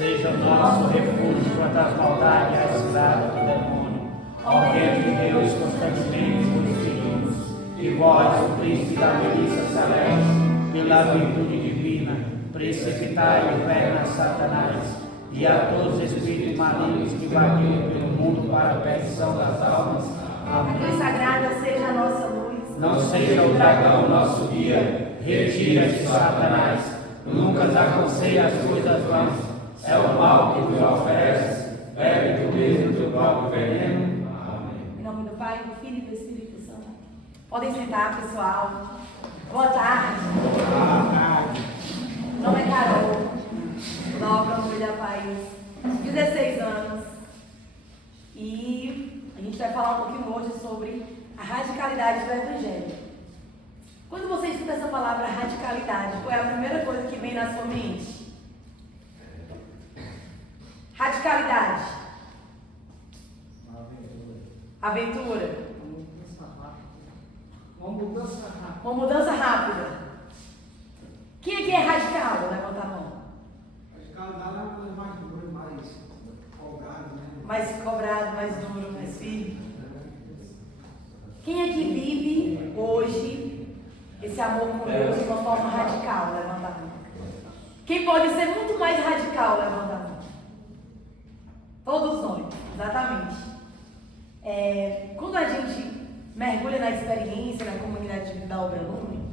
seja nosso refúgio contra as maldades e as ciladas do demônio. Ao reino de Deus constantemente nos seguimos, e vós, o príncipe da milícia celeste, pela virtude divina, precipitai o inferno a Satanás e a todos os espíritos malignos que vagueiam pelo mundo para a perdição das almas. Amém. A cruz sagrada seja a nossa luz. Não seja o dragão nosso guia, retira-te, Satanás. Nunca aconselhe as coisas vãs. É o mal que nos oferece. Bebe tu mesmo teu próprio veneno. Amém. Em nome do Pai, do Filho e do Espírito Santo. Podem sentar, pessoal. Boa tarde. Boa tarde. Meu nome é Carol. Nova Mulher País. 16 anos. E a gente vai falar um pouquinho hoje sobre a radicalidade do Evangelho. Quando você escuta essa palavra radicalidade, qual é a primeira coisa que vem na sua mente? Radicalidade. Aventura. Uma mudança rápida. Quem aqui é radical? Levanta a mão. Radicalidade é uma coisa mais dura, mais cobrada, né? Mais cobrado, mais duro, mais firme. Quem aqui vive hoje esse amor com Deus de uma forma radical? Levanta a mão. Quem pode ser muito mais radical? Levanta a mão. Todos nós, exatamente. Quando a gente mergulha na experiência, na comunidade de vida da Obra Lume,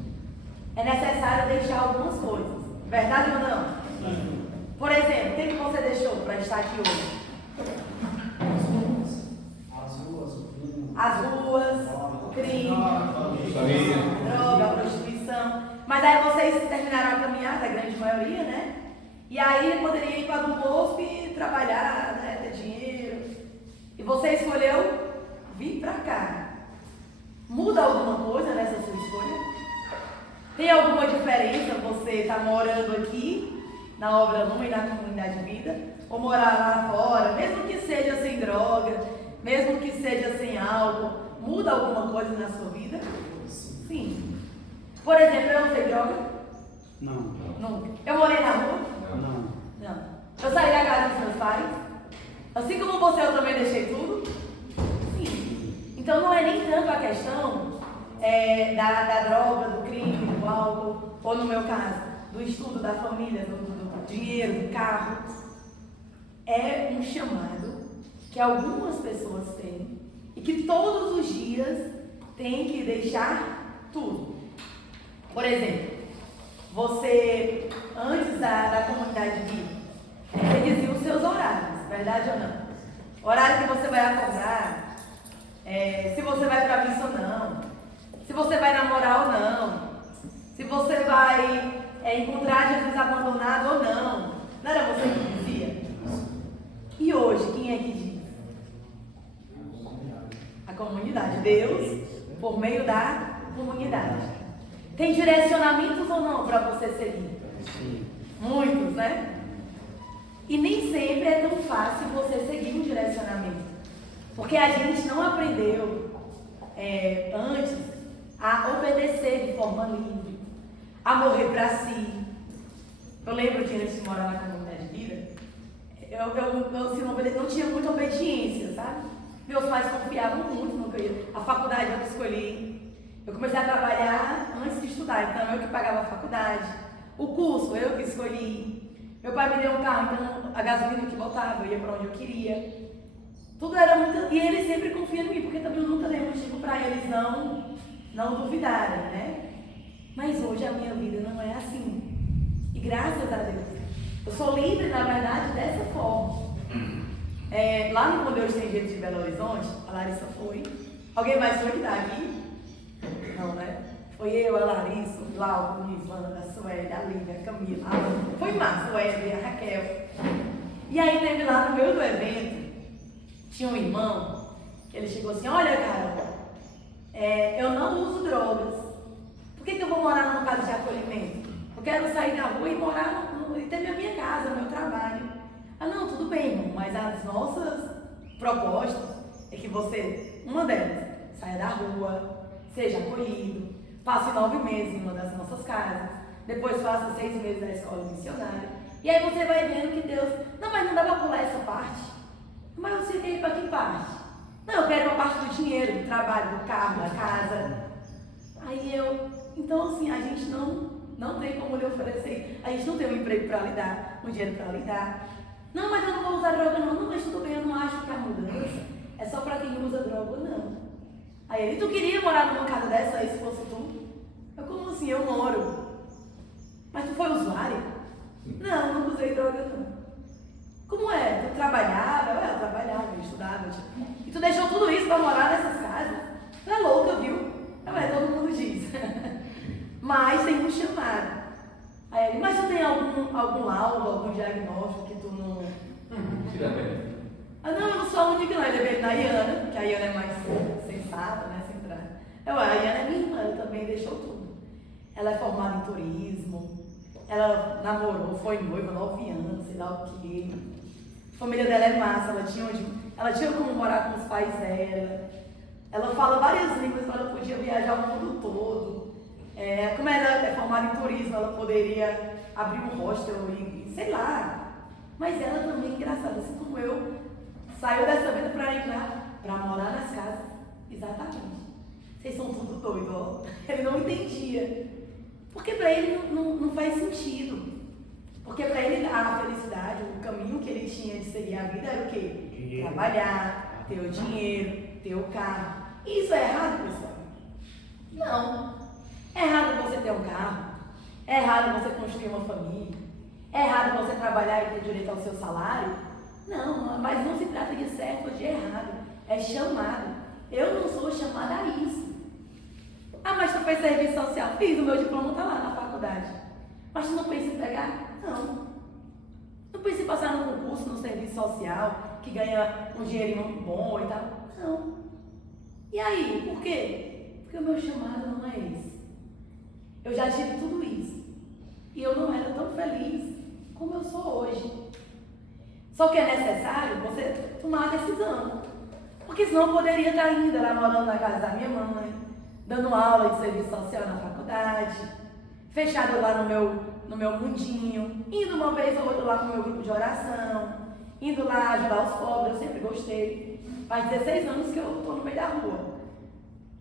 é necessário deixar algumas coisas. Verdade ou não? Sim. Por exemplo, o que você deixou para estar aqui hoje? As ruas, o crime, droga, a prostituição. Mas aí vocês terminaram a caminhada, a grande maioria, né? E aí poderia ir para um posto e trabalhar, né? Ter dinheiro. E você escolheu vir para cá. Muda alguma coisa nessa sua escolha? Tem alguma diferença você estar morando aqui, na Obra Lume e na comunidade de vida? Ou morar lá fora, mesmo que seja sem droga, mesmo que seja sem álcool, muda alguma coisa na sua vida? Sim. Por exemplo, eu usei droga? Não. Nunca. Eu morei na rua? Não. Não. Eu saí da casa dos meus pais? Assim como você, eu também deixei tudo? Sim. Então não é nem tanto a questão da droga, do crime, do álcool, ou no meu caso, do estudo da família, do dinheiro, do carro. É um chamado que algumas pessoas têm e que todos os dias tem que deixar tudo. Por exemplo, você, antes da comunidade de vida, você dizia os seus horários, verdade ou não? Horário que você vai acordar, se você vai para a missa ou não, se você vai namorar ou não, se você vai encontrar Jesus abandonado ou não. Não era você que dizia? E hoje, quem é que diz? A comunidade. Deus, por meio da comunidade. Tem direcionamentos ou não para você seguir? Sim. Muitos, né? E nem sempre é tão fácil você seguir um direcionamento. Porque a gente não aprendeu antes a obedecer de forma livre, a morrer para si. Eu lembro que antes de morar na comunidade de vida, eu não tinha muita obediência, sabe? Meus pais confiavam muito no que eu ia. A faculdade eu que escolhi. Eu comecei a trabalhar antes de estudar, então eu que pagava a faculdade. O curso eu que escolhi. Meu pai me deu um carro, então a gasolina que botava, eu ia para onde eu queria. Tudo era muito. E eles sempre confiam em mim, porque também eu nunca dei motivo para eles não duvidarem, né? Mas hoje a minha vida não é assim. E graças a Deus, eu sou livre, na verdade, dessa forma. Lá no Quando Eu Estrangeiro de Belo Horizonte, a Larissa foi. Alguém mais foi que tá aqui? Não, né? Foi eu, a Larissa, o Glauco, a Islanda, a Sueli, a Lívia, a Camila. Foi massa, o Eder, a Raquel. E aí teve lá no meio do evento, tinha um irmão, que ele chegou assim: olha, Carol, eu não uso drogas. Por que eu vou morar numa casa de acolhimento? Eu quero sair da rua e morar e ter minha casa, meu trabalho. Ah, não, tudo bem, irmão, mas as nossas propostas é que você, uma delas, saia da rua, seja acolhido, passe 9 meses em uma das nossas casas, depois faça 6 meses na escola missionária, E aí você vai vendo que Deus, não, mas não dá para pular essa parte. Mas você quer ir para que parte? Não, eu quero ir para a parte do dinheiro, do trabalho, do carro, da casa. Aí então assim, a gente não tem como lhe oferecer, a gente não tem um emprego para lhe dar, um dinheiro para lhe dar. Não, mas eu não vou usar droga não, mas tudo bem, eu não acho que a mudança é só para quem usa droga ou não. Aí ele, tu queria morar numa casa dessa aí se fosse tu? Eu, como assim? Eu moro. Mas tu foi usuário? Não, não usei droga não. Como é? Tu trabalhava? Eu trabalhava, eu estudava. E tu deixou tudo isso para morar nessas casas? Tu é louca, viu? Todo mundo diz. Mas tem um chamado. Aí ele, mas tu tem algum laudo, algum diagnóstico que tu não... Não, eu não sou a única não. Ele veio na Iana, que a Iana é mais sensata, né? Centrada. A Iana é minha irmã, ela também deixou tudo. Ela é formada em turismo, ela namorou, foi noiva, 9 anos, sei lá o quê. A família dela é massa, ela tinha como morar com os pais dela. Ela fala várias línguas, então ela podia viajar o mundo todo. Como ela é formada em turismo, ela poderia abrir um hostel e sei lá. Mas ela também, engraçada, assim como eu, saiu dessa vida para entrar, para morar nas casas. Exatamente. Vocês são tudo doidos, ó. Ele não entendia. Porque para ele não faz sentido. Porque para ele a felicidade, o caminho que ele tinha de seguir a vida era o quê? Dinheiro. Trabalhar, ter o dinheiro, ter o carro. E isso é errado, pessoal? Não. É errado você ter um carro. É errado você construir uma família. É errado você trabalhar e ter direito ao seu salário. Não, mas não se trata de certo ou de errado. É chamado. Eu não sou chamada a isso. Ah, mas tu fez serviço social? Fiz, o meu diploma está lá na faculdade. Mas tu não pensa em pegar? Não. Não pensa em passar no concurso, no serviço social, que ganha um dinheirinho bom e tal? Não. E aí, por quê? Porque o meu chamado não é esse. Eu já tive tudo isso. E eu não era tão feliz como eu sou hoje. Só que é necessário você tomar a decisão. Porque senão eu poderia estar ainda lá morando na casa da minha mãe, dando aula de serviço social na faculdade, fechado lá no meu mundinho, indo uma vez ou outra lá pro meu grupo de oração, indo lá ajudar os pobres, eu sempre gostei. Faz 16 anos que eu estou no meio da rua.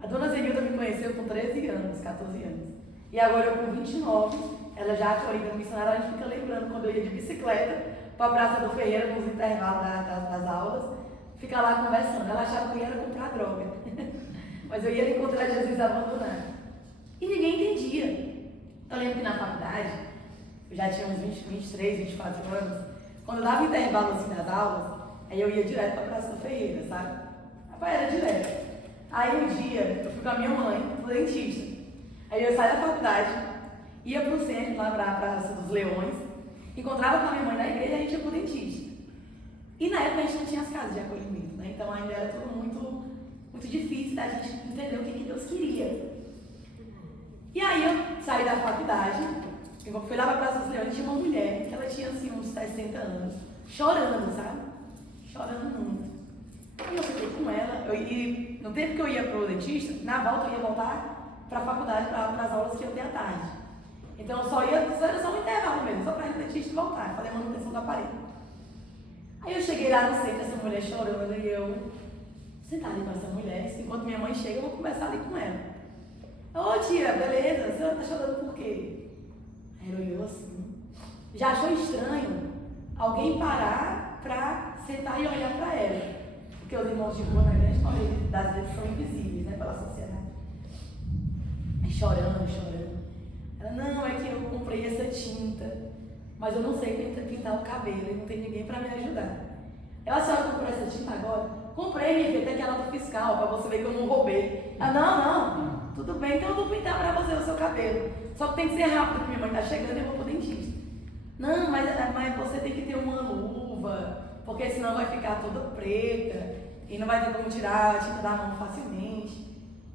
A dona Zenilda me conheceu com 13 anos, 14 anos. E agora eu com 29, ela já é Coringa missionária, a gente fica lembrando quando eu ia de bicicleta para a Praça do Ferreira, nos intervalos das aulas, fica lá conversando. Ela achava que eu ia comprar droga, mas eu ia encontrar Jesus abandonado. E ninguém entendia. Eu lembro que na faculdade, eu já tinha uns 23, 24 anos, quando eu dava intervalo assim das aulas, aí eu ia direto para a Praça do Ferreira, sabe? Era direto. Aí um dia, eu fui com a minha mãe, pro dentista. Aí eu saí da faculdade, ia pro centro, lá pra Praça dos Leões, encontrava com a minha mãe na igreja e a gente ia pro dentista. E na época a gente não tinha as casas de acolhimento, né? Então ainda era tudo muito difícil da gente entender o que Deus queria. E aí eu saí da faculdade, eu fui lá pra Praça dos Leões e tinha uma mulher, que ela tinha assim uns 60 anos, chorando, sabe? Chorando muito. Aí eu fiquei com ela, e no tempo que eu ia pro dentista, na volta eu ia voltar para a faculdade, para as aulas que eu tenho à tarde. Então era só um intervalo mesmo, só para ir no dentista e voltar, fazer manutenção do aparelho. Aí eu cheguei lá no centro, essa mulher chorando, e eu sentada ali com essa mulher, enquanto minha mãe chega, eu vou conversar ali com ela. Ô tia, beleza, a senhora está chorando por quê? Aí ela olhou assim, já achou estranho alguém parar para sentar e olhar para ela. Porque os irmãos de rua na grande maioria das vezes são invisíveis, né, pela sociedade. Aí chorando. Ela, não, é que eu comprei essa tinta, mas eu não sei pintar o cabelo e não tem ninguém para me ajudar. A senhora comprou essa tinta agora? Comprei, minha filha, tem aquela do fiscal, para você ver que eu não roubei. Ela, não, tudo bem, então eu vou pintar para você o seu cabelo. Só que tem que ser rápido, porque minha mãe está chegando e eu vou pro dentista. Não, mas você tem que ter uma luva, porque senão vai ficar toda preta e não vai ter como tirar a tinta da mão facilmente.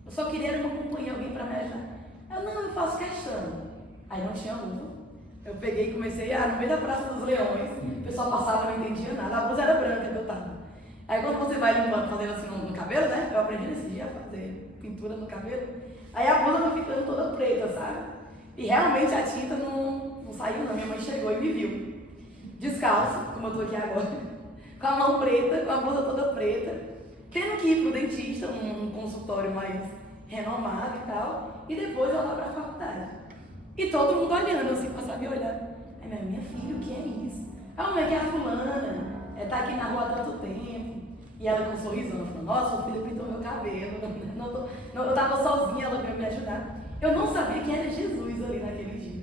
Eu só queria uma companhia, alguém para me ajudar. Eu, não, eu faço questão. Aí não tinha luva. Eu peguei e comecei no meio da Praça dos Leões, o pessoal passava, não entendia nada, a blusa era branca que eu tava. Aí quando você vai limpando, fazendo assim no cabelo, né? Eu aprendi nesse dia a fazer pintura no cabelo. Aí a blusa vai ficando toda preta, sabe? E realmente a tinta não saiu não, minha mãe chegou e me viu. descalça, como eu tô aqui agora, com a mão preta, com a bolsa toda preta, tendo que ir pro dentista, um consultório mais renomado e tal, e depois eu lá pra faculdade. E todo mundo olhando, assim, pra saber olhar. Aí minha filha, o que é isso? Ah, como é que é a fulana? Tá aqui na rua há tanto tempo. E ela com um sorrisão, falando, nossa, o filho pintou meu cabelo. Eu tava sozinha, ela veio me ajudar. Eu não sabia quem era Jesus ali naquele dia.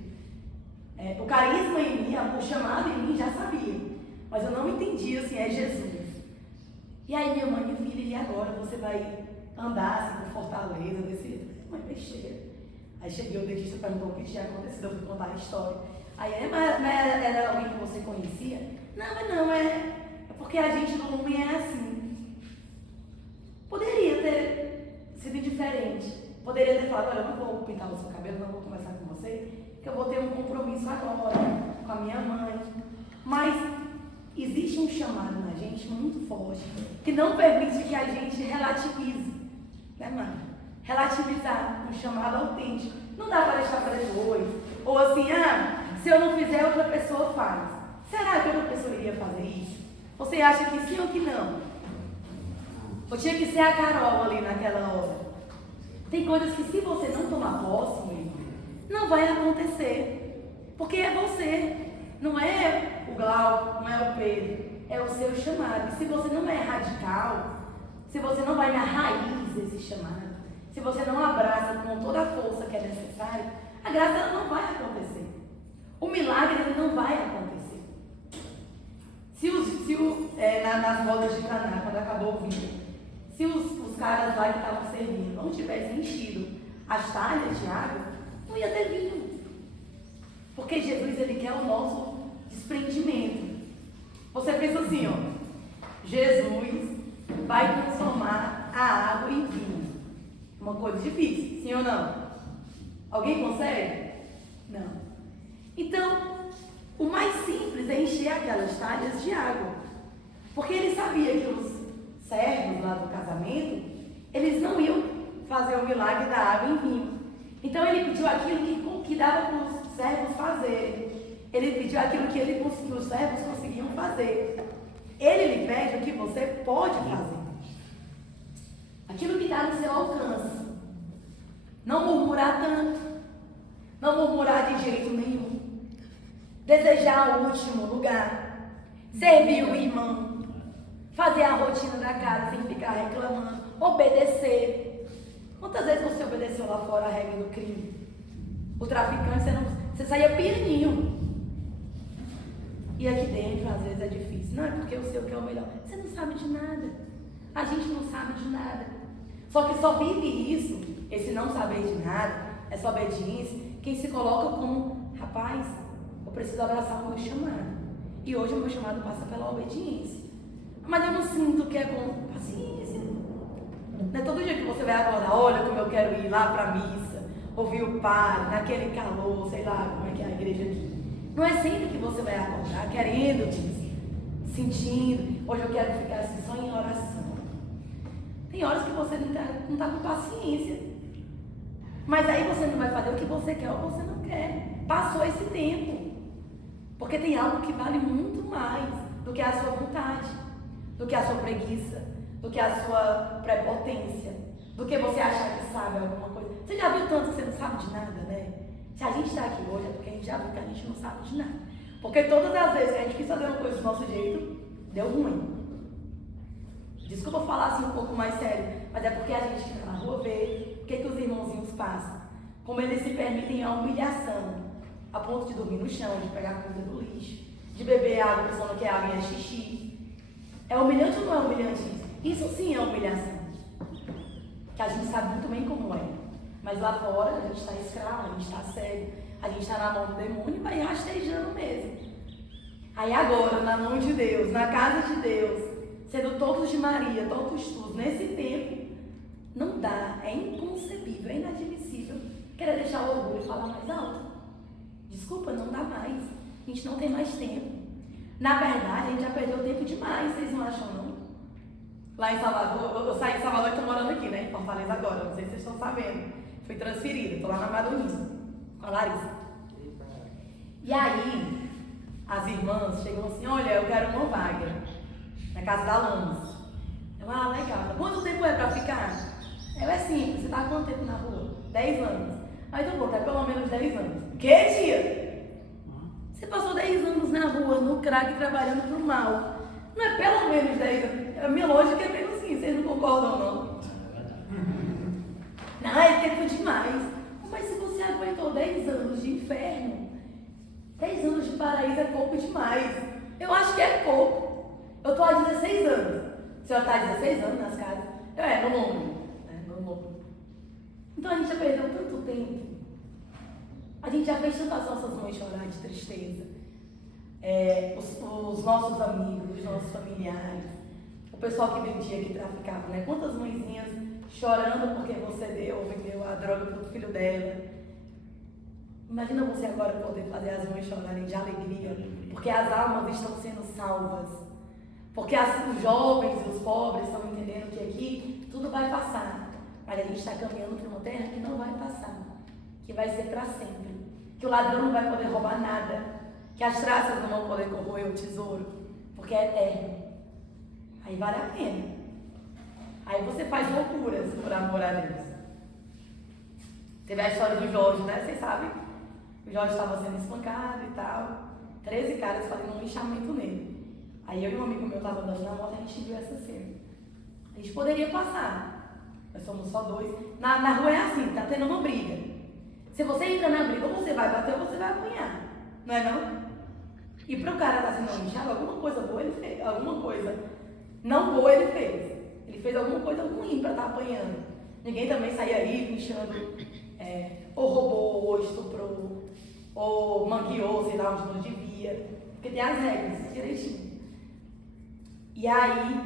O carisma em mim, o chamado em mim, já sabia. Mas eu não entendia assim, é Jesus. E aí minha mãe, minha filha, e agora? Você vai andar assim por Fortaleza, desse... Mãe, besteira. Aí cheguei, o dentista perguntou o que tinha acontecido, eu fui contar a história. Aí, mas era alguém que você conhecia? Não, é porque a gente no Lumen é assim. Poderia ter sido diferente. Poderia ter falado, olha, eu não vou pintar o seu cabelo, não vou conversar com você, que eu vou ter um compromisso agora com a minha mãe. Mas existe um chamado na gente muito forte, que não permite que a gente relativize, né, mãe? Relativizar um chamado autêntico. Não dá para deixar para depois. Ou assim, se eu não fizer, outra pessoa faz. Será que outra pessoa iria fazer isso? Você acha que sim ou que não? Ou tinha que ser a Carol ali naquela hora? Tem coisas que se você não tomar posse, meu irmão, não vai acontecer. Porque é você. Não é o Glauco, não é o Pedro. É o seu chamado. E se você não é radical, se você não vai na raiz desse chamado, se você não abraça com toda a força que é necessária, a graça ela não vai acontecer. O milagre ele não vai acontecer. Nas bodas de Caná, quando acabou o vinho, se os caras lá que estavam servindo não tivessem enchido as talhas de água, não ia ter vinho. Porque Jesus ele quer o nosso desprendimento. Você pensa assim, Jesus vai transformar a água em vinho. Uma coisa difícil, sim ou não? Alguém consegue? Não. Então, o mais simples é encher aquelas talhas de água. Porque ele sabia que os servos lá do casamento, eles não iam fazer o milagre da água em vinho. Então ele pediu aquilo que dava para os servos fazerem. Ele pediu aquilo que os servos conseguiam fazer. Ele lhe pede o que você pode fazer. Aquilo que está no seu alcance. Não murmurar tanto. Não murmurar de jeito nenhum. Desejar o último lugar. Servir o irmão. Fazer a rotina da casa sem ficar reclamando. Obedecer. Quantas vezes você obedeceu lá fora a regra do crime? O traficante, você saía pianinho. E aqui dentro, às vezes, é difícil. Não é porque eu sei o que é o melhor. Você não sabe de nada. A gente não sabe de nada. Só que só vive isso, esse não saber de nada, essa obediência, quem se coloca como, rapaz, eu preciso abraçar o meu chamado. E hoje o meu chamado passa pela obediência. Mas eu não sinto que é com paciência. Não é todo dia que você vai acordar, olha como eu quero ir lá para a missa, ouvir o padre, naquele calor, sei lá como é que é a igreja aqui. Não é sempre que você vai acordar querendo disso, sentindo, hoje eu quero ficar assim só em oração. Tem horas que você não está com paciência. Mas aí você não vai fazer o que você quer ou você não quer. Passou esse tempo. Porque tem algo que vale muito mais do que a sua vontade, do que a sua preguiça, do que a sua prepotência, do que você achar que sabe alguma coisa. Você já viu tanto que você não sabe de nada, né? Se a gente está aqui hoje é porque a gente já viu que a gente não sabe de nada. Porque todas as vezes que a gente quis fazer uma coisa do nosso jeito, deu ruim. Desculpa falar assim um pouco mais sério, mas é porque a gente fica na rua ver o que os irmãozinhos passam. Como eles se permitem a humilhação, a ponto de dormir no chão, de pegar comida do lixo, de beber água pensando que a água é xixi. É humilhante ou não é humilhante isso? Isso sim é humilhação. Que a gente sabe muito bem como é. Mas lá fora a gente está escravo, a gente está cego, a gente está na mão do demônio e vai rastejando mesmo. Aí agora, na mão de Deus, na casa de Deus, sendo todos de Maria, todos tudo, nesse tempo, não dá, é inconcebível, é inadmissível querer deixar o orgulho falar mais alto. Desculpa, não dá mais. A gente não tem mais tempo. Na verdade, a gente já perdeu tempo demais, vocês não acham não? Lá em Salvador, eu saí de Salvador e estou morando aqui, né? Em Fortaleza agora, não sei se vocês estão sabendo. Fui transferida, estou lá na Madonina, com a Larissa. E aí, as irmãs chegam assim, olha, eu quero uma vaga na casa da Lamos. Eu, legal. Quanto tempo é pra ficar? É simples, você tá há quanto tempo na rua? 10 anos. Aí eu vou, tá pelo menos 10 anos. Que tia? Você passou 10 anos na rua, no crack, trabalhando pro mal. Não é pelo menos 10 anos. A minha lógica é meio assim, vocês não concordam, não? Não, é tempo demais. Mas se você aguentou 10 anos de inferno, 10 anos de paraíso é pouco demais. Eu acho que é pouco. Eu tô há 16 anos. A senhora tá há 16 anos nas casas? No longo. No longo. Então a gente já perdeu tanto tempo. A gente já fez tantas nossas mães chorar de tristeza. Os nossos amigos, os nossos familiares, o pessoal que vendia, que traficava, né? Quantas mãezinhas chorando porque você vendeu a droga para o filho dela. Imagina você agora poder fazer as mães chorarem de alegria, porque as almas estão sendo salvas. Porque os jovens e os pobres estão entendendo que aqui tudo vai passar. Mas a gente está caminhando para uma terra que não vai passar, que vai ser para sempre. Que o ladrão não vai poder roubar nada, que as traças não vão poder corroer o tesouro, porque é eterno. Aí vale a pena. Aí você faz loucuras por amor a Deus. Teve a história do Jorge, né? Vocês sabem? O Jorge estava sendo espancado e tal. 13 caras fazendo um lixamento nele. Aí eu e um amigo meu estavam andando na moto e a gente viu essa cena. A gente poderia passar. Nós somos só 2. Na rua é assim, tá tendo uma briga. Se você entra na briga, ou você vai bater ou você vai apanhar. Não é não? E pro cara tá sendo lixado, alguma coisa boa ele fez. Alguma coisa não boa ele fez. Ele fez alguma coisa ruim para estar apanhando. Ninguém também saía aí lixando, ou roubou, ou estuprou, ou mangueou, sei lá, onde não devia. Porque tem as regras, direitinho. E aí,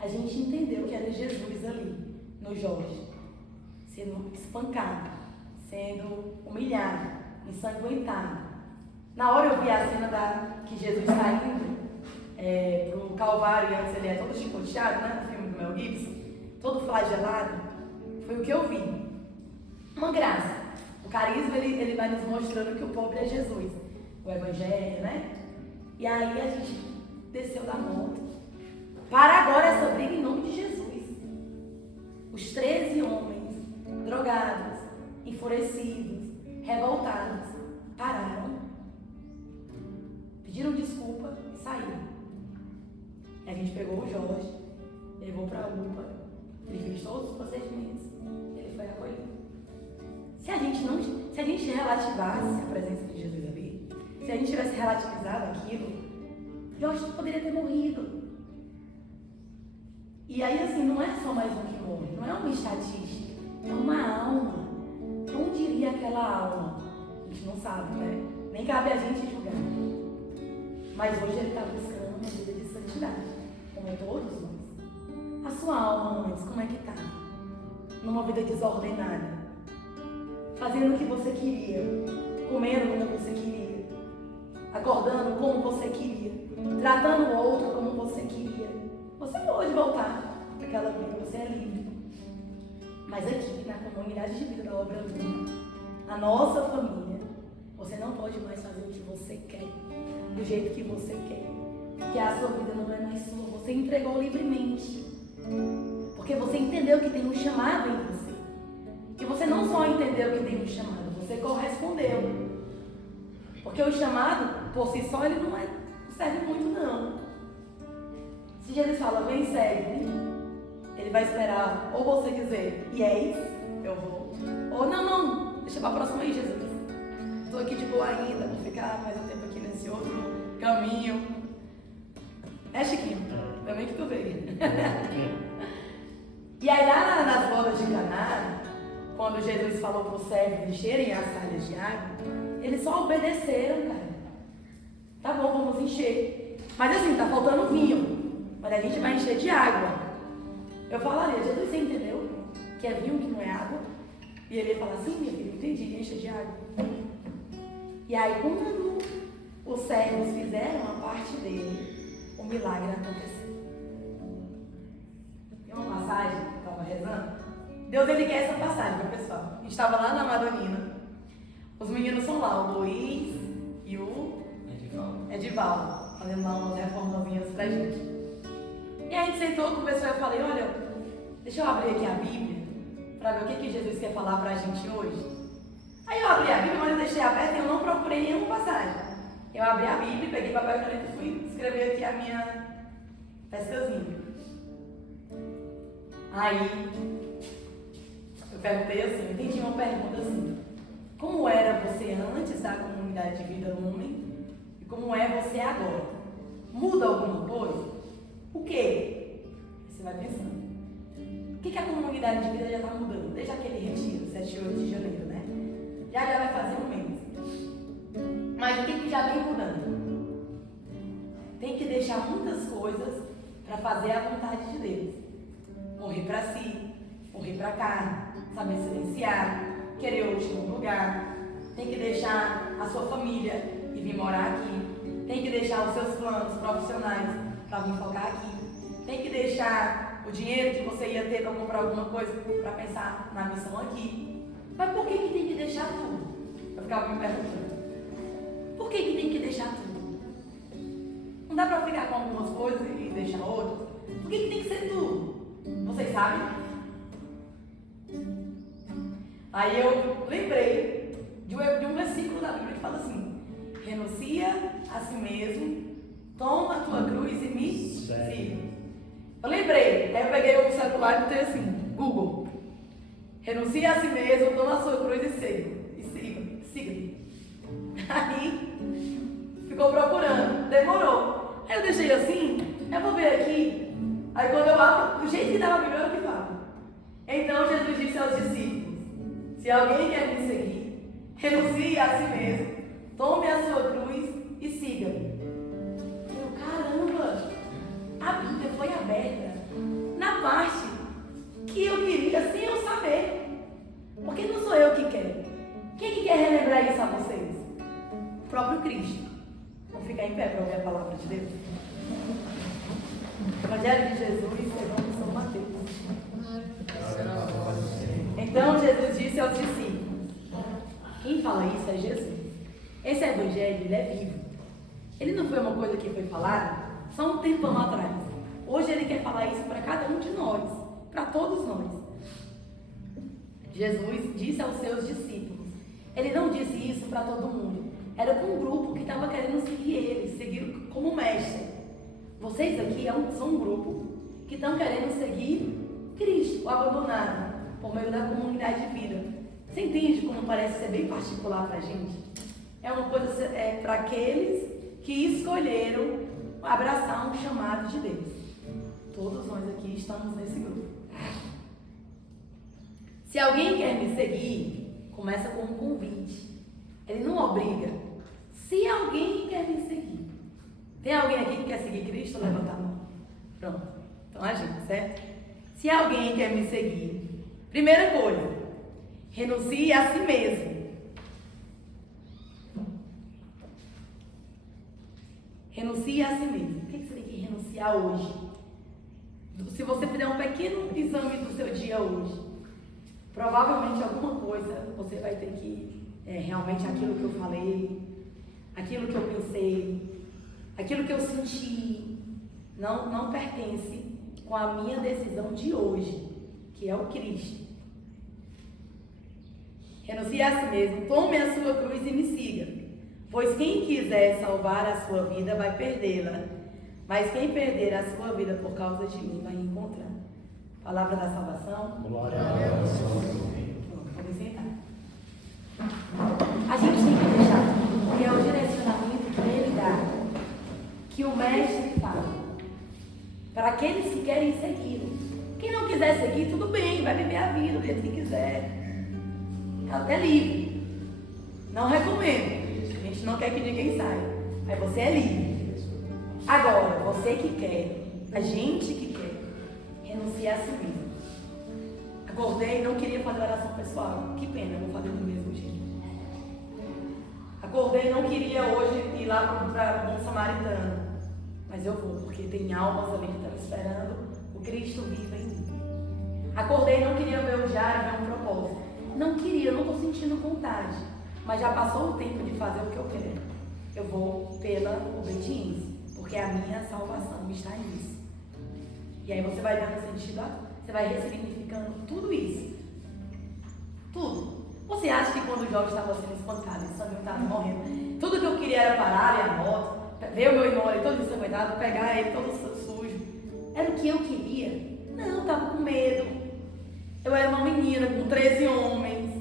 a gente entendeu que era Jesus ali, no Jorge, sendo espancado, sendo humilhado, ensanguentado. Na hora eu vi a cena que Jesus está indo pro Calvário, e antes ele é todo chicoteado, né, no filme do Mel Gibson, todo flagelado. Foi o que eu vi. Uma graça. O carisma, ele vai nos mostrando que o pobre é Jesus. O Evangelho, né? E aí a gente desceu da moto. Para agora essa briga em nome de Jesus. Os 13 homens, drogados, enfurecidos, revoltados, pararam, pediram desculpa e saíram. E a gente pegou o Jorge, levou para a UPA, ele fez todos os procedimentos, ele foi acolhido. Se a gente relativasse a presença de Jesus ali, se a gente tivesse relativizado aquilo, Jorge poderia ter morrido. E aí, assim, não é só mais um que morre, não é uma estatística, é uma alma. Onde iria aquela alma? A gente não sabe, né? Nem cabe a gente julgar. Mas hoje ele está buscando uma vida de santidade, como todos nós. A sua alma antes, como é que está? Numa vida desordenada, fazendo o que você queria, comendo como você queria, acordando como você queria, tratando o outro como você queria. Você pode voltar para aquela vida, você é livre. Mas aqui, na comunidade de vida da Obra Luna, na nossa família, você não pode mais fazer o que você quer, do jeito que você quer. Porque a sua vida não é mais sua, você entregou livremente. Porque você entendeu que tem um chamado em você. E você não só entendeu que tem um chamado, você correspondeu. Porque o chamado, por si só, ele não serve muito, não. Se Jesus fala, vem, segue, ele vai esperar ou você dizer, yes, eu vou. Ou não, deixa pra próxima aí, Jesus. Estou aqui de boa ainda, vou ficar mais um tempo aqui nesse outro caminho. Chiquinho? Também que tu veio. E aí lá nas bodas de Caná, quando Jesus falou para os servos encherem as talhas de água, eles só obedeceram, cara. Tá bom, vamos encher. Mas assim, tá faltando vinho. Mas a gente vai encher de água. Eu falaria, Jesus, você entendeu? Que é vinho, que não é água? E ele ia falar assim, minha filha, entendi, enche de água. E aí, quando os servos fizeram a parte dele, o milagre aconteceu. Tem uma passagem que eu estava rezando. Deus, ele quer essa passagem, meu pessoal. A gente estava lá na Madonina. Os meninos são lá, o Luiz e o Edivaldo, fazendo lá umas reformazinhas pra gente. E aí a gente sentou, conversou e eu falei, olha, deixa eu abrir aqui a Bíblia para ver o que Jesus quer falar pra gente hoje. Aí eu abri a Bíblia, mas eu deixei aberta e eu não procurei nenhuma passagem. Eu abri a Bíblia, peguei papel e caneta e fui escrever aqui a minha pescazinha. Aí eu perguntei assim, eu entendi uma pergunta assim: como era você antes da comunidade de vida Lumen e como é você agora? Muda alguma coisa? O quê? Você vai pensando. O que a comunidade de vida já está mudando? Desde aquele retiro, 7 e 8 de janeiro, né? Já vai fazer um mês. Mas o que já vem mudando? Tem que deixar muitas coisas para fazer a vontade de Deus. Morrer para si, morrer para a carne, saber silenciar, querer o último lugar. Tem que deixar a sua família e vir morar aqui. Tem que deixar os seus planos profissionais para vir focar aqui. Tem que deixar o dinheiro que você ia ter para comprar alguma coisa para pensar na missão aqui. Mas por que tem que deixar tudo? Eu ficava me perguntando. Por que tem que deixar tudo? Não dá para ficar com algumas coisas e deixar outras? Por que tem que ser tudo? Vocês sabem? Aí eu lembrei de um versículo da Bíblia que fala assim: renuncia a si mesmo, toma a tua cruz e me siga. Eu lembrei, aí eu peguei o celular e botei assim, Google. Renuncia a si mesmo, toma a sua cruz e siga. Aí ficou procurando, demorou. Aí eu deixei assim, eu vou ver aqui. Aí quando eu abro, do jeito que estava a Bíblia, eu que falo. Então Jesus disse aos discípulos: se alguém quer me seguir, renuncie a si mesmo, tome a sua cruz e siga-me. Eu, caramba, a Bíblia foi aberta na parte que eu queria sem eu saber. Porque não sou eu que quero. Quem que quer relembrar isso a vocês? O próprio Cristo. Vamos ficar em pé para ouvir a palavra de Deus. Evangelho de Jesus, segundo São Mateus. Então Jesus disse aos discípulos. Quem fala isso é Jesus. Esse evangelho, ele é vivo. Ele não foi uma coisa que foi falada só um tempão atrás. Hoje ele quer falar isso para cada um de nós, para todos nós. Jesus disse aos seus discípulos. Ele não disse isso para todo mundo. Era para um grupo que estava querendo seguir ele, seguir como mestre. Vocês aqui são um grupo que estão querendo seguir Cristo, o abandonado, por meio da comunidade de vida. Você entende como parece ser bem particular para a gente? É uma coisa para aqueles que escolheram abraçar um chamado de Deus. Todos nós aqui estamos nesse grupo. Se alguém quer me seguir, começa com um convite. Ele não obriga. Se alguém quer me seguir. Tem alguém aqui que quer seguir Cristo? Levanta a mão. Pronto. Então a gente, certo? Se alguém quer me seguir, primeira coisa, renuncie a si mesmo. Renuncie a si mesmo. O que você tem que renunciar hoje? Se você fizer um pequeno exame do seu dia hoje, provavelmente alguma coisa você vai ter que, realmente aquilo que eu falei, aquilo que eu pensei, aquilo que eu senti, não pertence com a minha decisão de hoje, que é o Cristo. Renuncie a si mesmo, tome a sua cruz e me siga. Pois quem quiser salvar a sua vida vai perdê-la, mas quem perder a sua vida por causa de mim vai encontrar. Palavra da salvação. Glória a Deus. Vamos sentar. A gente tem que deixar tudo, que é o direcionamento que ele dá, que o mestre fala, para aqueles que querem segui-lo. Quem não quiser seguir, tudo bem, vai viver a vida do jeito que quiser. É livre. Não recomendo. A gente não quer que ninguém saia. Mas você é livre. Agora, você que quer, a gente que quer, renunciar a si mesmo. Acordei e não queria fazer oração pessoal. Que pena, eu vou fazer do mesmo jeito. Acordei e não queria hoje ir lá para o Bom Samaritano. Mas eu vou, porque tem almas ali que estão esperando o Cristo vivo em mim. Acordei e não queria ver o diário, ver um propósito. Não queria, não estou sentindo vontade. Mas já passou o tempo de fazer o que eu quero. eu vou pela obediência, porque a minha salvação está nisso. E aí você vai dando sentido, você vai ressignificando tudo isso. Tudo. Você acha que quando o Jorge estava sendo espancado, ele também estava morrendo, tudo que eu queria era parar ali a moto, ver o meu irmão ali todo ensanguentado, pegar ele todo sujo, era o que eu queria? Não, eu estava com medo. Eu era uma menina com 13 homens.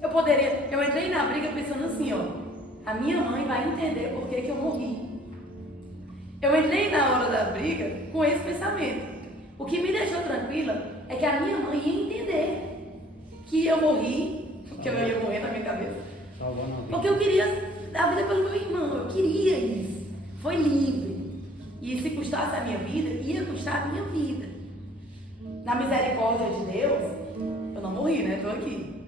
Eu entrei na briga pensando assim, a minha mãe vai entender por que eu morri. Eu entrei na hora da briga com esse pensamento. O que me deixou tranquila é que a minha mãe ia entender que eu morri, que eu ia morrer na minha cabeça. Porque eu queria dar a vida pelo meu irmão, eu queria isso. Foi livre. E se custasse a minha vida, ia custar a minha vida. Na misericórdia de Deus, eu não morri, né? Estou aqui.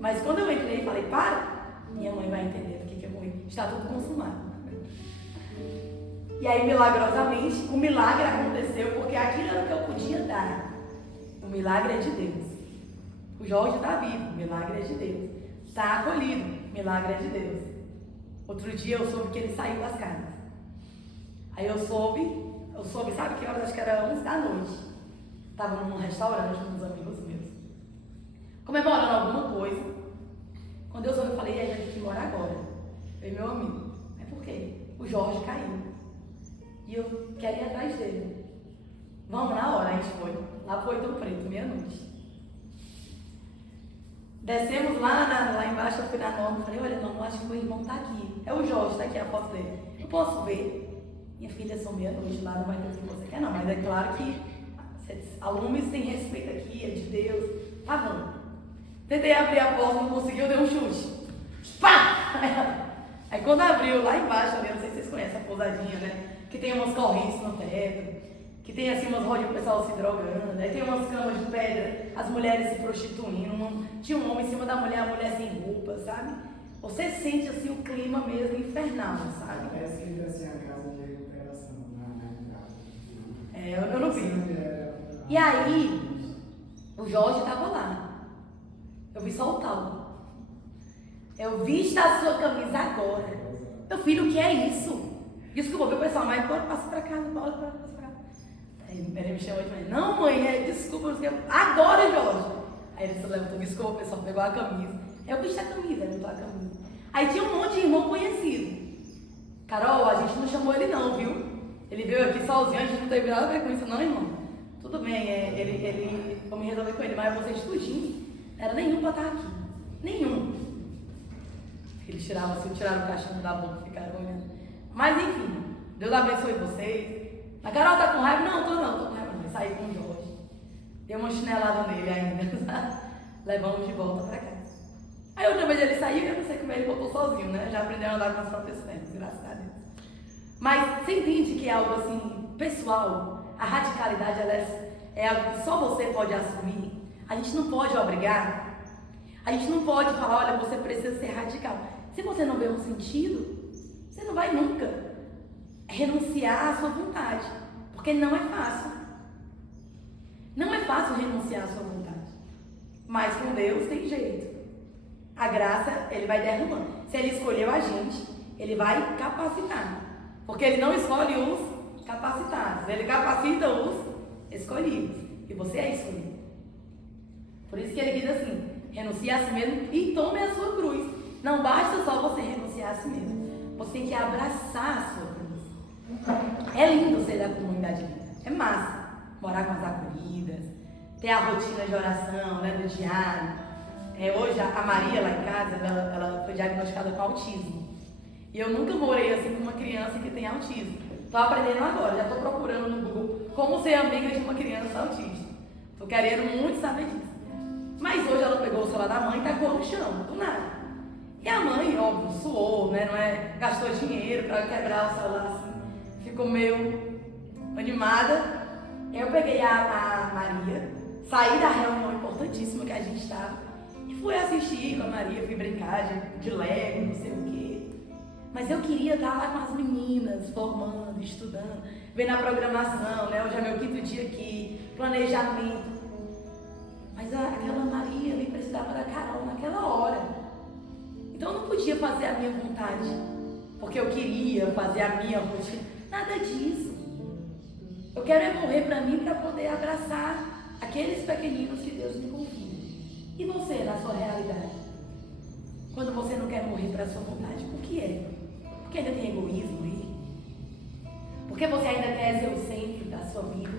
Mas quando eu entrei e falei, para, minha mãe vai entender por que eu morri. Está tudo consumado. E aí, milagrosamente, o milagre aconteceu, porque aquilo era o que eu podia dar. O milagre é de Deus. O Jorge está vivo, o milagre é de Deus. Está acolhido, o milagre é de Deus. Outro dia eu soube que ele saiu das casas. Aí eu soube, sabe que horas? Acho que era 11 da noite. Estava num restaurante com uns amigos meus, comemorando alguma coisa. Quando eu soube, eu falei, a gente tem que morar agora. Eu e meu amigo. É por quê? O Jorge caiu. E eu quero ir atrás dele. Vamos na hora, a gente foi. Lá foi Ouro Preto, meia-noite. Descemos lá embaixo, eu fui na Norma, falei, olha, Norma, acho que meu irmão está aqui. É o Jorge, está aqui a foto dele. Eu posso ver? Minha filha, são meia-noite, lá não vai ter o que você quer não, mas é claro que alunos têm respeito aqui, é de Deus. Tá bom. Tentei abrir a porta, não conseguiu, dei um chute. Pá! Aí quando abriu lá embaixo, eu não sei se vocês conhecem a pousadinha, né? Que tem umas correntes no teto, que tem assim umas rodas o pessoal se drogando, aí tem umas camas de pedra, as mulheres se prostituindo, tinha um homem em cima da mulher, a mulher sem roupa, sabe? Você sente assim o clima mesmo infernal, sabe? Parece que ele assim, a casa de recuperação, eu não vi. E aí, o Jorge estava lá. Eu vi soltá-lo. Eu vista a sua camisa agora. Meu filho, o que é isso? Desculpa, viu, pessoal, mas bora, passa pra cá, bora, passa pra cá. Aí ele me chamou de mãe. Não, mãe, desculpa, não sei o que. Agora, Jorge. Aí ele se levantou, desculpa, pessoal, pegou a camisa. Eu vesti a camisa, ele botou a camisa. Aí tinha um monte de irmão conhecido. Carol, a gente não chamou ele não, viu? Ele veio aqui sozinho, a gente não teve nada a ver com isso não, irmão. Tudo bem, vamos resolver com ele, mas vocês tudinho, não era nenhum pra estar aqui. Nenhum. Eles tiraram o cachimbo da boca e ficaram olhando. Mas enfim, Deus abençoe vocês. A Carol tá com raiva? Não, tô com raiva não. Saí com o Jorge. Dei uma chinelada nele ainda, sabe? Levamos de volta pra casa. Aí outra vez ele saiu e eu não sei como ele voltou sozinho, né? Já aprendeu a andar com as próprias pernas, graças a Deus. Mas você entende que é algo assim, pessoal, a radicalidade ela é algo que só você pode assumir. A gente não pode obrigar. A gente não pode falar, olha, você precisa ser radical. Se você não vê um sentido, você não vai nunca renunciar à sua vontade. Porque não é fácil. Não é fácil renunciar à sua vontade. Mas com Deus tem jeito. A graça, ele vai derramando. Se ele escolheu a gente, ele vai capacitar. Porque ele não escolhe os capacitados. Ele capacita os escolhidos. E você é escolhido. Por isso que ele diz assim, renuncie a si mesmo e tome a sua cruz. Não basta só você renunciar a si mesmo. Você tem que abraçar a sua cruz. É lindo ser da comunidade de vida. É massa. Morar com as acolhidas. Ter a rotina de oração, né, do diário. Hoje a Maria lá em casa, ela foi diagnosticada com autismo. E eu nunca morei assim com uma criança que tem autismo. Estou aprendendo agora, já estou procurando no Google como ser amiga de uma criança autista. Estou querendo muito saber disso. Mas hoje ela pegou o celular da mãe e tacou no chão, do nada. E a mãe, óbvio, suou, né? Não é? Gastou dinheiro para quebrar o celular assim. Ficou meio animada. Eu peguei a Maria, saí da reunião importantíssima que a gente estava. E fui assistir com a Maria, fui brincar de Lego, não sei o quê. Mas eu queria estar lá com as meninas, formando, estudando, vendo a programação, né? Hoje é meu 5º dia aqui, planejamento. Mas aquela Maria ali precisava da Carol naquela hora. Então eu não podia fazer a minha vontade. porque eu queria fazer a minha rotina. Nada disso. Eu quero é morrer para mim para poder abraçar aqueles pequeninos que Deus me confia. E você, na sua realidade? Quando você não quer morrer para a sua vontade, por que é? Porque ainda tem egoísmo aí? Porque você ainda quer ser o centro da sua vida?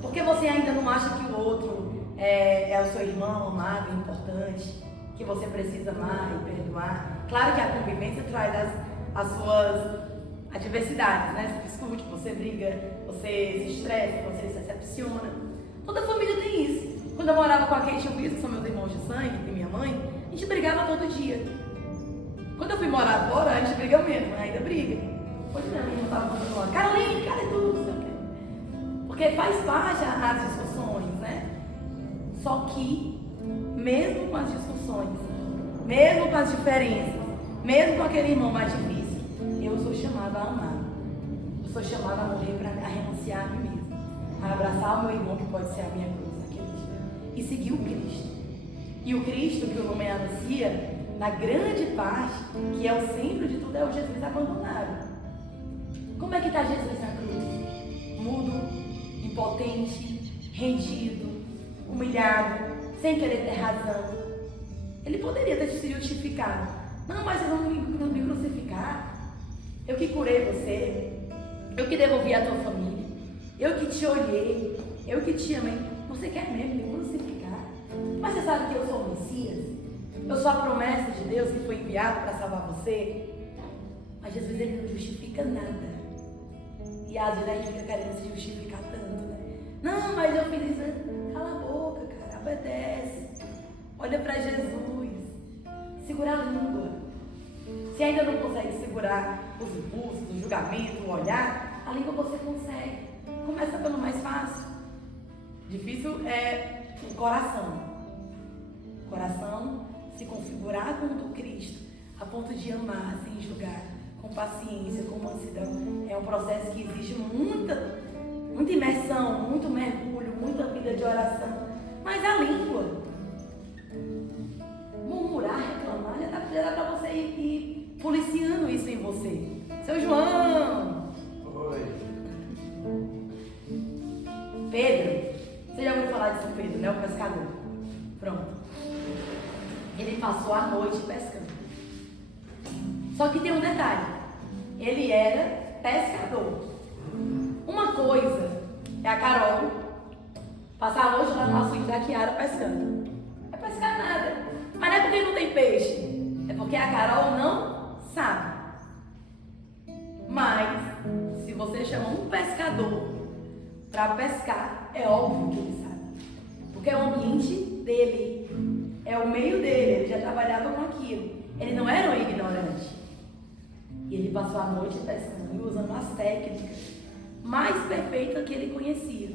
Porque você ainda não acha que o outro é o seu irmão amado, importante, que você precisa amar e perdoar? Claro que a convivência traz as suas adversidades, né? Você discute, você briga, você se estressa, você se decepciona. Toda família tem isso. Quando eu morava com a Kate e o Luiz, que são meus irmãos de sangue, e minha mãe, a gente brigava todo dia. Quando eu fui morar fora, a gente briga mesmo, ainda briga. Hoje minha mãe não estava falando, Caroline, cara, é tudo, não sei o quê. Porque faz parte as discussões, né? Só que, mesmo com as discussões, mesmo com as diferenças, mesmo com aquele irmão mais difícil, eu sou chamada a amar. Eu sou chamada a morrer para renunciar a mim mesma, a abraçar o meu irmão, que pode ser a minha cruz naquele dia, e seguir o Cristo. E o Cristo que o nome anuncia, na grande parte, que é o centro de tudo, é o Jesus abandonado. Como é que está Jesus na cruz? Mudo, impotente, rendido, humilhado, sem querer ter razão. Ele poderia ter se justificado. Não, mas vocês vão me crucificar. Eu que curei você. Eu que devolvi a tua família. Eu que te olhei. Eu que te amei. Você quer mesmo me crucificar? Mas você sabe que eu sou o Messias? Eu sou a promessa de Deus que foi enviado para salvar você? Mas Jesus, ele não justifica nada. E às vezes a gente fica querendo se justificar tanto, né? Não, mas eu fiz isso. Cala a boca, cara. Obedece. Olha para Jesus. Segura a língua. Se ainda não consegue segurar os impulsos, o julgamento, o olhar, a língua você consegue. Começa pelo mais fácil. Difícil é o coração. O coração se configurar com o do Cristo, a ponto de amar sem julgar, com paciência, com mansidão. É um processo que exige muita imersão, muito mergulho, muita vida de oração. Mas a língua, murmurar, reclamar, já dá para você ir policiando isso em você. Seu João! Oi. Pedro, você já ouviu falar de São Pedro, né? O pescador. Pronto. Ele passou a noite pescando. Só que tem um detalhe. Ele era pescador. Uma coisa é a Carol passar a noite lá no açude da Kiara pescando. Não é pescar nada. Mas não é porque não tem peixe. É porque a Carol não sabe. Mas, se você chama um pescador para pescar, é óbvio que ele sabe. Porque é o ambiente dele. É o meio dele. Ele já trabalhava com aquilo. Ele não era um ignorante. E ele passou a noite pescando e usando as técnicas mais perfeitas que ele conhecia.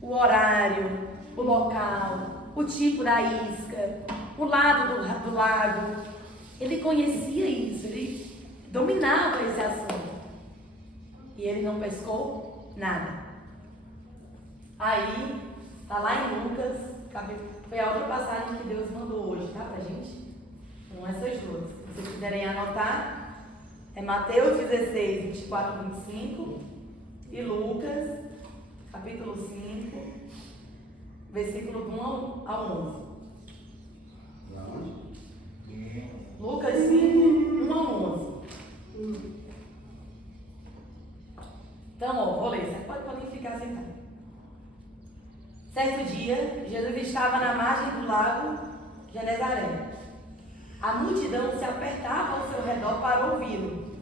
O horário, o local, o tipo da isca, o lado do lago. Ele conhecia isso, ele dominava esse assunto. E ele não pescou nada. Aí, está lá em Lucas, foi a outra passagem que Deus mandou hoje, tá, pra gente? Com essas duas. Se vocês quiserem anotar, é Mateus 16, 24, 25 e Lucas, capítulo 5, versículo 1 ao 11. Lucas 5, 1 ao 11. Então, ó, vou ler, você pode ficar sentado. Certo dia, Jesus estava na margem do lago Genezaré. A multidão se apertava ao seu redor para ouvi-lo.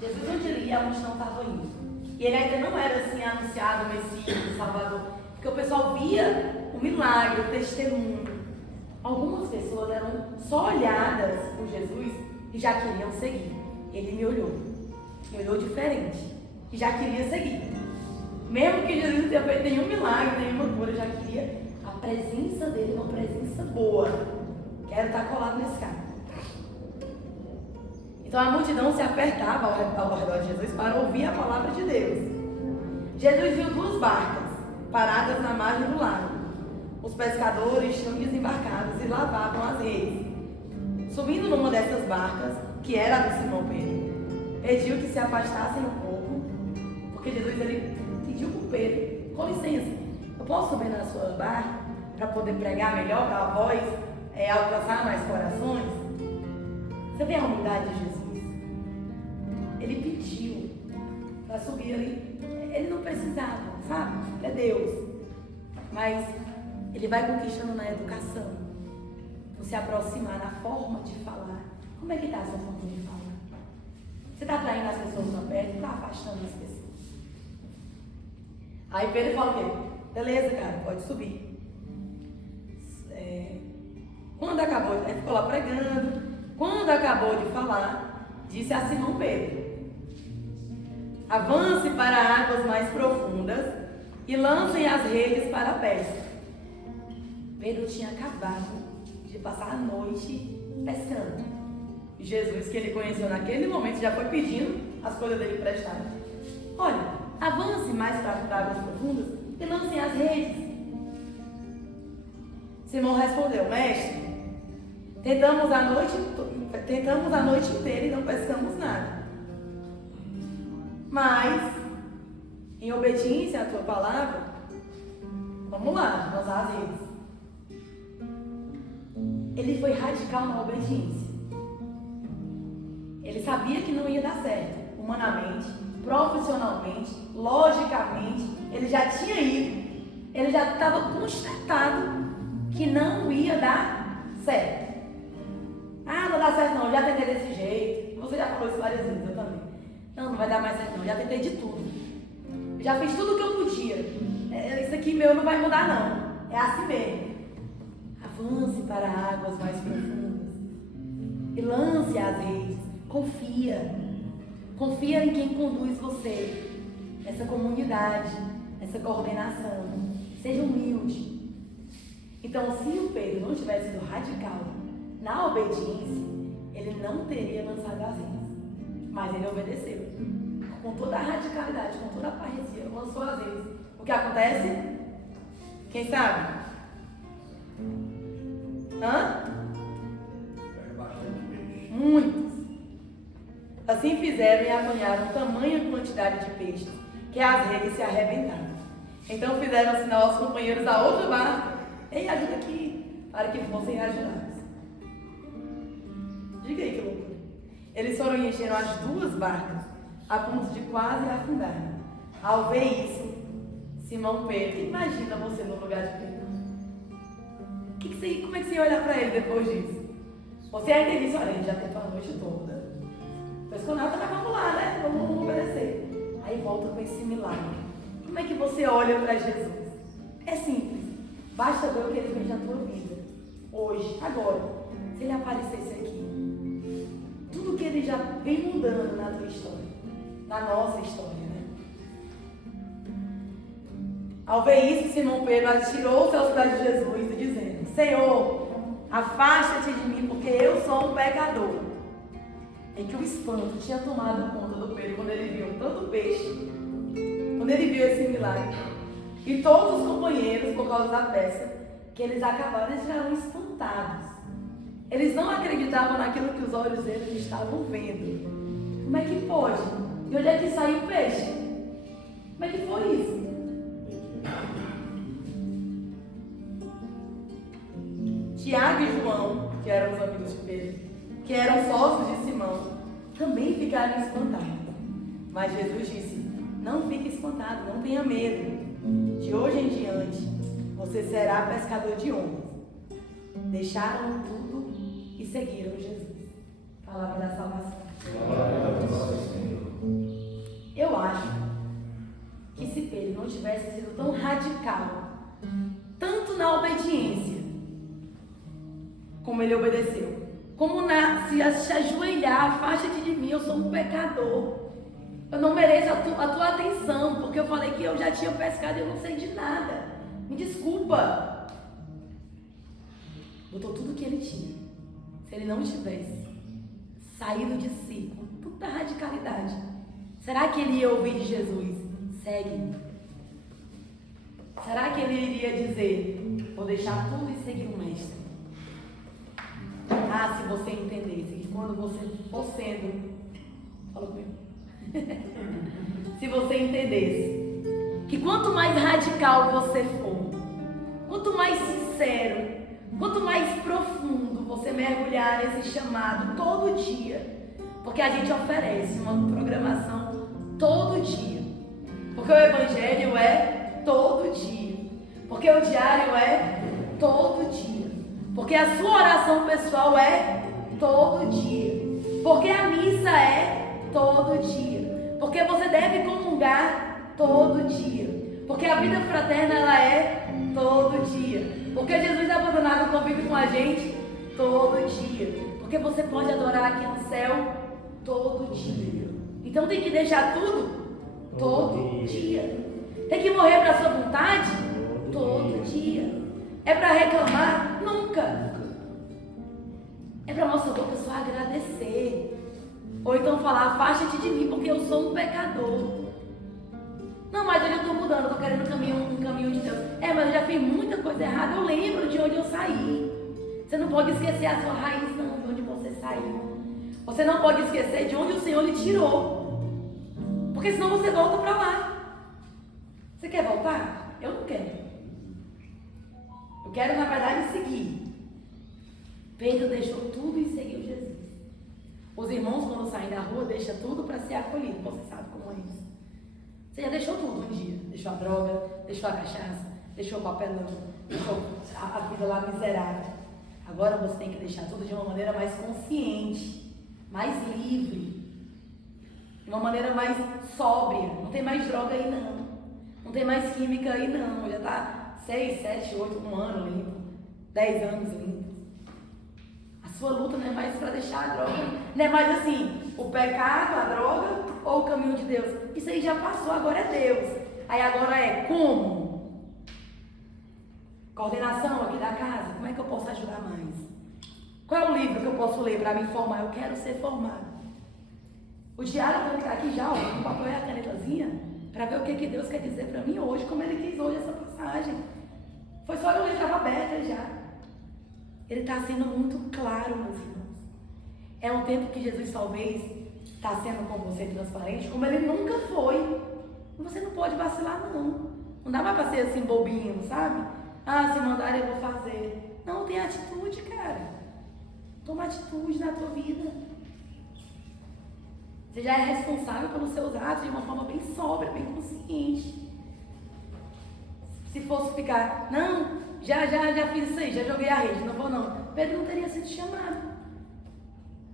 Jesus onde ele ia, a multidão estava indo. E ele ainda não era assim anunciado o Messias, o Salvador. Porque o pessoal via o milagre, o testemunho. Algumas pessoas eram só olhadas por Jesus e já queriam seguir. Ele me olhou diferente e já queria seguir. Mesmo que Jesus não tenha feito nenhum milagre, nenhuma cura, já queria a presença dele, uma presença boa. Quero estar colado nesse cara. Então a multidão se apertava ao redor de Jesus para ouvir a palavra de Deus. Jesus viu 2 barcas paradas na margem do lago. Os pescadores tinham desembarcados e lavavam as redes. subindo numa dessas barcas, que era a do Simão Pedro, pediu que se afastassem um pouco, porque Jesus ele pediu para o Pedro, com licença, eu posso subir na sua barca para poder pregar melhor, para a voz alcançar mais corações? Você vê a humildade de Jesus? Ele pediu para subir ali, ele não precisava, sabe? Ele é Deus, mas ele vai conquistando na educação, por se aproximar na forma de falar. Como é que está a sua forma de falar? Você está atraindo as pessoas para perto, está afastando as pessoas? Aí Pedro fala o quê? Beleza, cara, pode subir. Quando acabou, ele ficou lá pregando. Quando acabou de falar, disse a Simão Pedro: avance para águas mais profundas e lancem as redes para a pesca. Pedro tinha acabado de passar a noite pescando. Jesus, que ele conheceu naquele momento, já foi pedindo as coisas dele emprestadas. Olha, avance mais para águas profundas e lancem as redes. Simão respondeu: mestre, tentamos a noite inteira e não pescamos nada. Mas, em obediência à tua palavra, vamos lá, lançar as redes. Ele foi radical na obediência. Ele sabia que não ia dar certo, humanamente, profissionalmente, logicamente. Ele já tinha ido, ele já estava constatado que não ia dar certo. Ah, não dá certo não, eu já tentei desse jeito. Você já falou isso várias vezes, eu também. Não vai dar mais certo não, eu já tentei de tudo. Eu já fiz tudo o que eu podia. Isso aqui meu não vai mudar não, é assim mesmo. Avance para águas mais profundas e lance as redes. Confia em quem conduz você, essa comunidade, essa coordenação. Seja humilde. Então, se o Pedro não tivesse sido radical na obediência, ele não teria lançado as redes. Mas ele obedeceu. Com toda a radicalidade, com toda a parresia, lançou as redes. O que acontece? Quem sabe? Muitos. Assim fizeram e apanharam tamanha quantidade de peixes que as redes se arrebentaram. Então fizeram sinal aos companheiros da outra barca: ei, ajuda aqui, para que fossem ajudados. Diga aí que loucura. Eles foram e encheram as duas barcas, a ponto de quase afundarem. Ao ver isso, Simão Pedro, imagina você no lugar de Pedro. Como é que você ia olhar para ele depois disso? Você ainda disse: olha, ele já tentou a noite toda. Pescou nada, mas vamos lá, né? Vamos obedecer. Aí volta com esse milagre. Como é que você olha para Jesus? É simples. Basta ver o que ele fez na tua vida. Hoje, agora. Se ele aparecesse aqui. Tudo que ele já vem mudando na tua história. Na nossa história, né? Ao ver isso, Simão Pedro atirou-se aos pés de Jesus, dizendo: Senhor, afasta-te de mim, porque eu sou um pecador. É que o espanto tinha tomado conta do Pedro quando ele viu tanto peixe, quando ele viu esse milagre. E todos os companheiros, por causa da pesca, que eles acabaram, eles ficaram espantados. Eles não acreditavam naquilo que os olhos deles estavam vendo. Como é que pode? De onde é que saiu o peixe? Como é que foi isso? Tiago e João, que eram os amigos de Pedro, que eram sócios de Simão, também ficaram espantados. Mas Jesus disse: não fique espantado, não tenha medo. De hoje em diante, você será pescador de homens. Deixaram tudo e seguiram Jesus. Palavra da salvação. Eu acho que se Pedro não tivesse sido tão radical, tanto na obediência, como ele obedeceu, como se ajoelhar: afasta-te de mim, eu sou um pecador, eu não mereço a tua atenção, porque eu falei que eu já tinha pescado e eu não sei de nada, me desculpa. Botou tudo que ele tinha. Se ele não tivesse saído de si com toda a radicalidade, será que ele ia ouvir de Jesus: segue-me? Será que ele iria dizer: vou deixar tudo e seguir o mestre? amar se você entendesse que quando você for sendo... Falou comigo? Se você entendesse que quanto mais radical você for, quanto mais sincero, quanto mais profundo você mergulhar nesse chamado todo dia, porque a gente oferece uma programação todo dia, porque o evangelho é todo dia, porque o diário é todo dia, porque a sua oração pessoal é todo dia, porque a missa é todo dia, porque você deve comungar todo dia, porque a vida fraterna ela é todo dia, porque Jesus abandonado convive com a gente todo dia, porque você pode adorar aqui no céu todo dia. Então tem que deixar tudo todo dia. Tem que morrer para a sua vontade todo dia. É para reclamar? Nunca. É para nossa boca só agradecer. Ou então falar, afasta-te de mim porque eu sou um pecador. Não, mas hoje eu estou mudando, eu estou querendo um caminho de Deus. Mas eu já fiz muita coisa errada, eu lembro de onde eu saí. Você não pode esquecer a sua raiz, não, de onde você saiu. Você não pode esquecer de onde o Senhor lhe tirou. Porque senão você volta para lá. Você quer voltar? Eu não quero. Eu quero, na verdade, seguir. Pedro deixou tudo e seguiu Jesus. Os irmãos, quando saem da rua, deixam tudo para ser acolhido. Você sabe como é isso. Você já deixou tudo um dia. Deixou a droga, deixou a cachaça, deixou o papelão, deixou a vida lá miserável. Agora você tem que deixar tudo de uma maneira mais consciente, mais livre, de uma maneira mais sóbria. Não tem mais droga aí não. Não tem mais química aí não. Já está 6, 7, 8, 1 ano limpo, 10 anos limpo. A sua luta não é mais para deixar a droga. Não é mais assim, o pecado, a droga ou o caminho de Deus. Isso aí já passou, agora é Deus. Aí agora é como? Coordenação aqui da casa. Como é que eu posso ajudar mais? Qual é o livro que eu posso ler para me formar? Eu quero ser formado. O diário vai ficar aqui já, ó, o papel e a canetazinha, para ver o que Deus quer dizer para mim hoje, como Ele quis hoje essa passagem. Foi só eu ler, estava aberta já. Ele está sendo muito claro, meus irmãos. É um tempo que Jesus talvez está sendo com você transparente, como Ele nunca foi. Você não pode vacilar, não. Não dá mais para ser assim bobinho, sabe? Se mandarem eu vou fazer. Não, tem atitude, cara. Toma atitude na tua vida. Você já é responsável pelos seus atos de uma forma bem sóbria, bem consciente. Se fosse ficar, não, já fiz isso aí, já joguei a rede, não vou não. Pedro não teria sido chamado.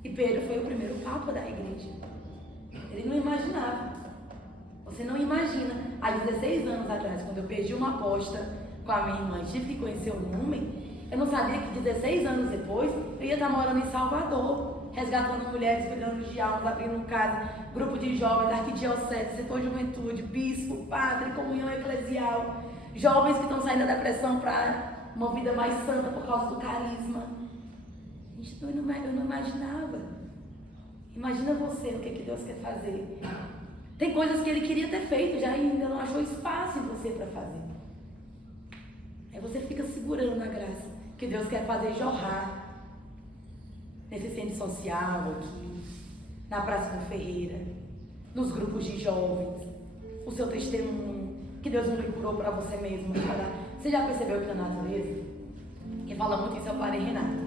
E Pedro foi o primeiro papa da igreja. Ele não imaginava. Você não imagina. Há 16 anos atrás, quando eu perdi uma aposta com a minha irmã, tive que conhecer o Lumen, eu não sabia que 16 anos depois eu ia estar morando em Salvador, resgatando mulheres, cuidando de almas, abrindo casa, grupo de jovens, arquidiocese, setor de juventude, bispo, padre, comunhão eclesial, jovens que estão saindo da depressão para uma vida mais santa por causa do carisma. Gente, eu não imaginava. Imagina você o que Deus quer fazer. Tem coisas que Ele queria ter feito, já ainda não achou espaço em você para fazer. Aí você fica segurando a graça que Deus quer fazer jorrar nesse centro social aqui, na Praça com Ferreira, nos grupos de jovens, o seu testemunho, que Deus não curou para você mesmo. Você já percebeu que na natureza, quem fala muito isso é o Padre Renato.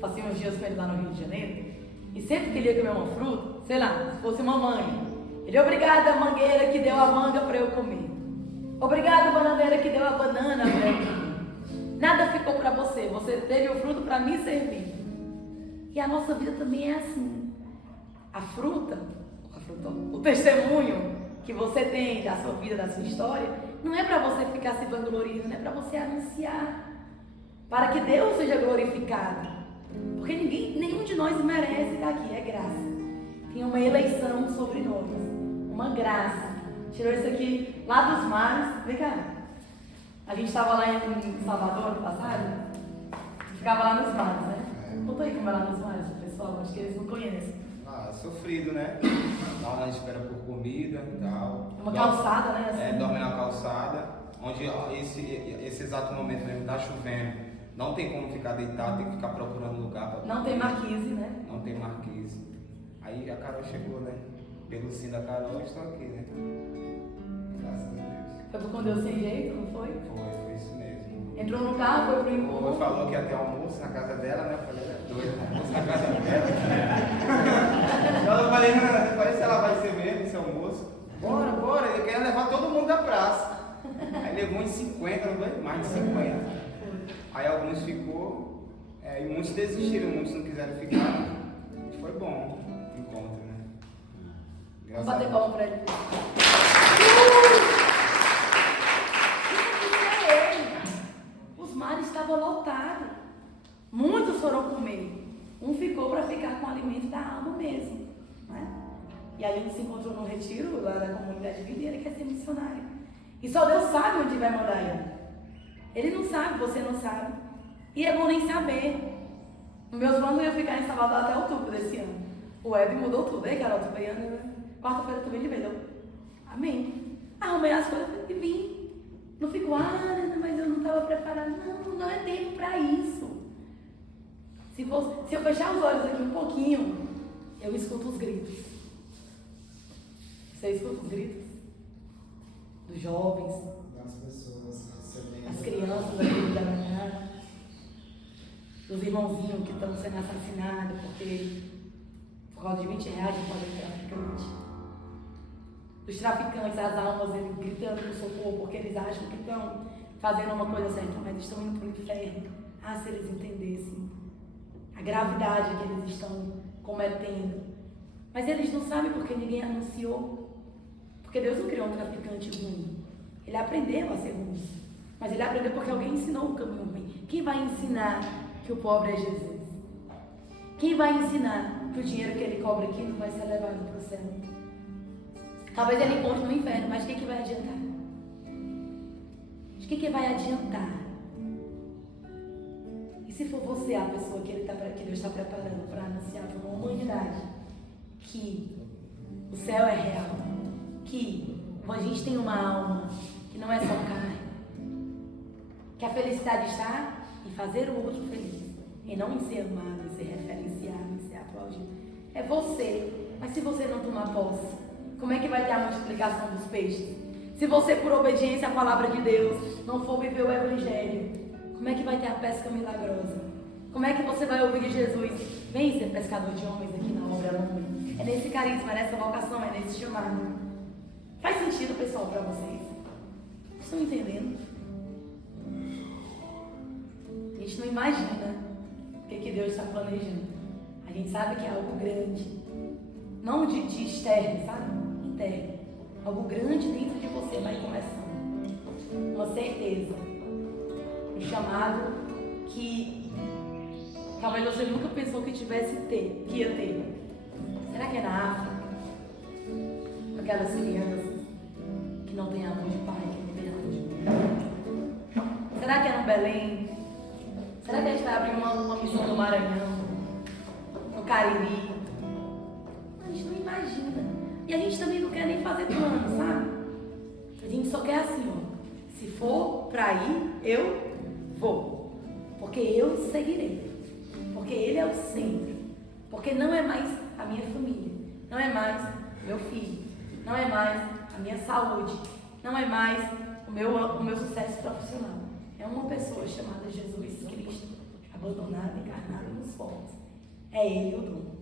Passei uns dias com ele lá no Rio de Janeiro, e sempre que ele ia comer uma fruta, sei lá, se fosse uma manga, ele, obrigada mangueira que deu a manga para eu comer. Obrigada bananeira que deu a banana para eu comer. Nada ficou para você, você teve o fruto para me servir. E a nossa vida também é assim. A fruta, o testemunho que você tem da sua vida, da sua história, não é para você ficar se vangloriando, é para você anunciar, para que Deus seja glorificado. Porque nenhum de nós merece estar aqui, é graça. Tem uma eleição sobre nós, uma graça. Tirou isso aqui lá dos mares. Vem cá. A gente estava lá em Salvador no passado, ficava lá nos mares, né? Conta aí como é lá nos mares, pessoal, acho que eles não conhecem. Sofrido, né? Lá a gente espera por comida e tal. É uma calçada, né? Assim. Dorme na calçada, onde esse exato momento mesmo tá chovendo. Não tem como ficar deitado, tem que ficar procurando lugar para. Não tem marquise, né? Não tem marquise. Aí a Carol chegou, né? Pelo sim da Carol, eu estou aqui, né? Graças a Deus. Foi quando deu sem jeito, não foi? Foi isso mesmo. Entrou no carro, foi pro Ela encontro. falou que ia ter almoço na casa dela, né? Eu falei, ela é doida, almoço na casa dela. Eu falei, não, parece que ela vai ser mesmo esse almoço. Bora, ele queria levar todo mundo da praça. Aí levou uns 50, não foi? Mais de 50. Aí alguns ficou, e muitos desistiram, muitos não quiseram ficar. Foi bom o encontro, né? Vamos bater palma pra ele. Os mares estavam lotados. Muitos foram comer. Um ficou para ficar com o alimento da alma mesmo. Né? E aí a gente se encontrou no retiro lá da comunidade de vida e ele quer ser missionário. E só Deus sabe onde vai mandar ele. Ele não sabe, você não sabe. E é bom nem saber. Meus planos iam ficar em Salvador até outubro desse ano. O Ed mudou tudo. Ei, Carol, tu veio, né? Quarta-feira tu veio de vez. Amém. Arrumei as coisas e vim. Não fico, mas eu não estava preparada. Não é tempo para isso. Se eu fechar os olhos aqui um pouquinho, eu escuto os gritos. Você escuta os gritos? Dos jovens, Das pessoas recebendo. as crianças aqui da manhã, dos irmãozinhos que estão sendo assassinados porque por causa de R$20 não podem ser traficante. Dos traficantes, as almas eles gritando por socorro porque eles acham que estão fazendo uma coisa certa, mas estão indo para o inferno. Se eles entendessem a gravidade que eles estão cometendo. Mas eles não sabem porque ninguém anunciou. Porque Deus não criou um traficante ruim. Ele aprendeu a ser ruim. Mas ele aprendeu porque alguém ensinou um caminho ruim. Quem vai ensinar que o pobre é Jesus? Quem vai ensinar que o dinheiro que ele cobra aqui não vai ser levado para o céu? Talvez ele encontre no inferno, mas o que vai adiantar? O que vai adiantar? E se for você a pessoa que Deus está preparando para anunciar para uma humanidade que o céu é real, que a gente tem uma alma, que não é só carne, que a felicidade está em fazer o outro feliz, e não em ser amado, em ser referenciado, em ser aplaudido. É você, mas se você não tomar posse, como é que vai ter a multiplicação dos peixes? Se você, por obediência à palavra de Deus, não for viver o Evangelho, como é que vai ter a pesca milagrosa? Como é que você vai ouvir Jesus? Vem ser pescador de homens aqui na obra Lume. É nesse carisma, é nessa vocação, é nesse chamado. Faz sentido, pessoal, para vocês? Estão entendendo? A gente não imagina o que Deus está planejando. A gente sabe que é algo grande. Não de externo, sabe? Interno. Algo grande dentro de você vai começando. Uma certeza. Um chamado que talvez você nunca pensou que que ia ter. Será que é na África? Aquelas crianças que não têm amor de pai, que não têm amor de mãe. Será que é no Belém? Será que a gente vai abrir uma missão no Maranhão? No Cariri? A gente não imagina. E a gente também não quer nem fazer plano, sabe? A gente só quer assim, ó. Se for pra ir, eu vou. Porque eu seguirei. Porque Ele é o centro. Porque não é mais a minha família. Não é mais meu filho. Não é mais a minha saúde. Não é mais o meu sucesso profissional. É uma pessoa chamada Jesus Cristo, abandonada, encarnada nos fortes. É Ele o dono.